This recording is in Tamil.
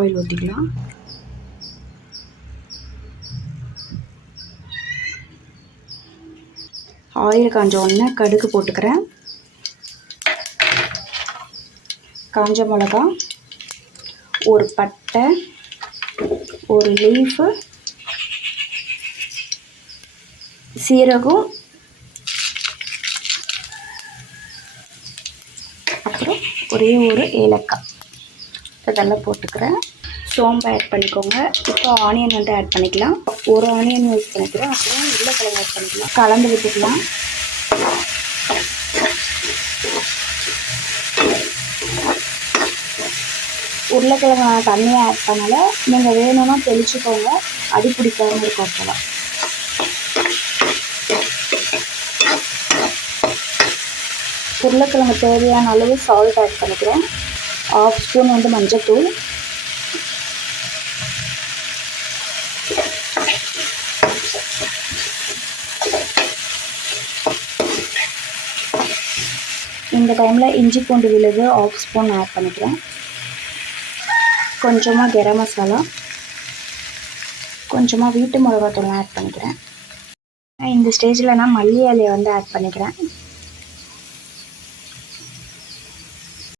ஆயில் ஊற்றிக்கலாம். ஆயில் காஞ்ச உடனே கடுகு போட்டுக்கிறேன். காஞ்ச மிளகா, ஒரு பட்டை, ஒரு லீஃபு, சீரகம், அப்புறம் ஒரே ஒரு ஏலக்காய் இதெல்லாம் போட்டுக்கிறேன். சோம்பு ஆட் பண்ணிக்கோங்க. இப்போ ஆனியன் வந்து ஆட் பண்ணிக்கலாம். ஒரு ஆனியன் யூஸ் பண்ணிக்கிறேன். அப்புறம் உருளைக்கிழங்கு ஆட் பண்ணிக்கலாம். கலந்து விட்டுக்கலாம். உருளைக்கிழங்கு தண்ணியை ஆட் பண்ணலை, நீங்கள் வேணும்னா தெளிச்சுக்கோங்க, அடி பிடிக்காமல் இருக்கும். அப்போலாம் உருளைக்கிழங்கு தேவையான அளவு சால்ட் ஆட் பண்ணிக்கிறேன். 1/2 ஸ்பூன் வந்து மஞ்சள்தூள், இந்த டைமில் இஞ்சி பூண்டு விழுது 1/2 ஸ்பூன் ஆட் பண்ணிக்கிறேன். கொஞ்சமாக கரம் மசாலா, கொஞ்சமாக வீட்டு மிளகாத்தூள் ஆட் பண்ணிக்கிறேன். இந்த ஸ்டேஜில் நான் மல்லி இலையை வந்து ஆட் பண்ணிக்கிறேன்.